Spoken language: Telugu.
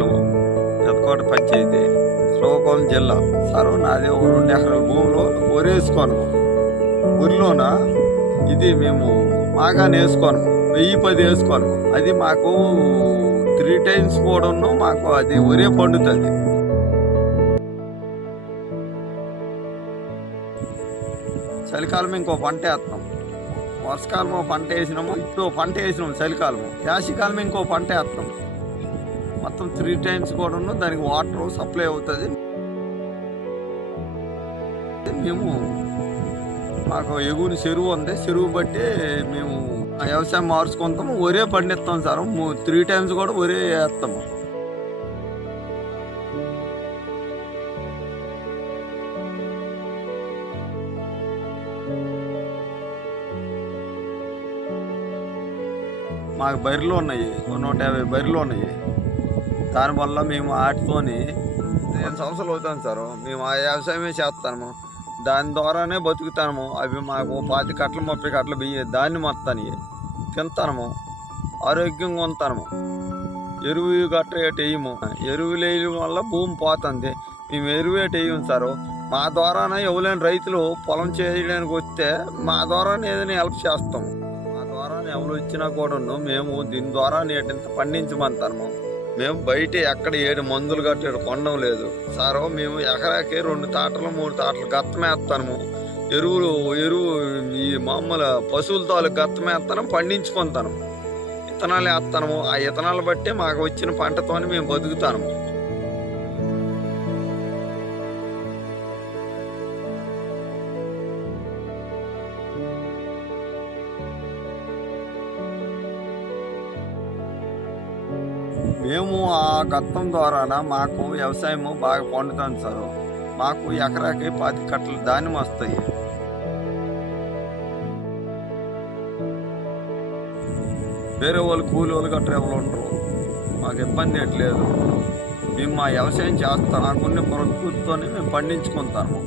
మండలం, పెదకోట పంచాయతీ, శ్రీకాకుళం జిల్లా. సార్ నాది 2 ఎకరాల భూమిలో వరి వేసుకోను. వరిలోన ఇది మేము మాగానే వేసుకోను, 1010 వేసుకోను. అది మాకు 3 times కూడా మాకు అది వరే పండుతుంది. చలికాలం ఇంకో పంట వేస్తాం, వర్షకాలం పంట వేసినాము, ఇప్పుడు పంట వేసినాము చలికాలము, యాసకాలం ఇంకో పంట వేస్తాం. మొత్తం 3 times కూడా దానికి వాటర్ సప్లై అవుతుంది. మేము మాకు ఎగుని చెరువు ఉంది, చెరువు బట్టి మేము వ్యవసాయం మార్చుకుంటాము, ఒరే పండిస్తాం సార్. 3 times కూడా ఒరే వేస్తాము. మాకు బర్రెలు ఉన్నాయి, 150 బర్రెలు ఉన్నాయి. దానివల్ల మేము వాటితోని 15 సంవత్సరాలు అవుతాను సార్. మేము ఆ వ్యవసాయమే చేస్తాము, దాని ద్వారానే బతుకుతాము. అవి మాకు 20 కట్టలు 30 కట్టలు బియ్య దాన్ని మొత్తాన్ని తింటాము, ఆరోగ్యంగా ఉంటాము. ఎరువు గట్ట ఏటి వేయము, ఎరువులు వేయడం వల్ల భూమి పోతుంది. మేము ఎరువు ఏటి వేయము సార్. మా ద్వారానే ఎవరైనా రైతులు పొలం చేయడానికి వస్తే మా ద్వారానే ఏదైనా హెల్ప్ చేస్తాము. మా ద్వారా ఎవరు వచ్చినా కూడా మేము దీని ద్వారా నేటింత పండించమంటాము. మేము బయట ఎక్కడ 7 మందులు గట్ట కొనడం లేదు సార్. మేము ఎకరాకి 2 తాటలు 3 తాటలు గత్తమేస్తాము. ఎరువు ఈ మామూలు పశువుల తాలూకు గత్తమేస్తాను, పండించుకుంటాను, విత్తనాలు వేస్తాము. ఆ విత్తనాలు బట్టి మాకు వచ్చిన పంటతోనే మేము బతుకుతాము. మేము ఆ గత్తం ద్వారాన మాకు వ్యవసాయము బాగా పండుతుంది సార్. మాకు ఎకరాకి 10 కట్టలు ధాన్యం వస్తాయి. వేరే వాళ్ళు కూలి వాళ్ళు గట్రా ఎవరు ఉండరు, మాకు ఇబ్బంది ఎట్లేదు. మేము మా వ్యవసాయం చేస్తాం, నాకున్న ప్రకృతితోనే మేము పండించుకుంటాము.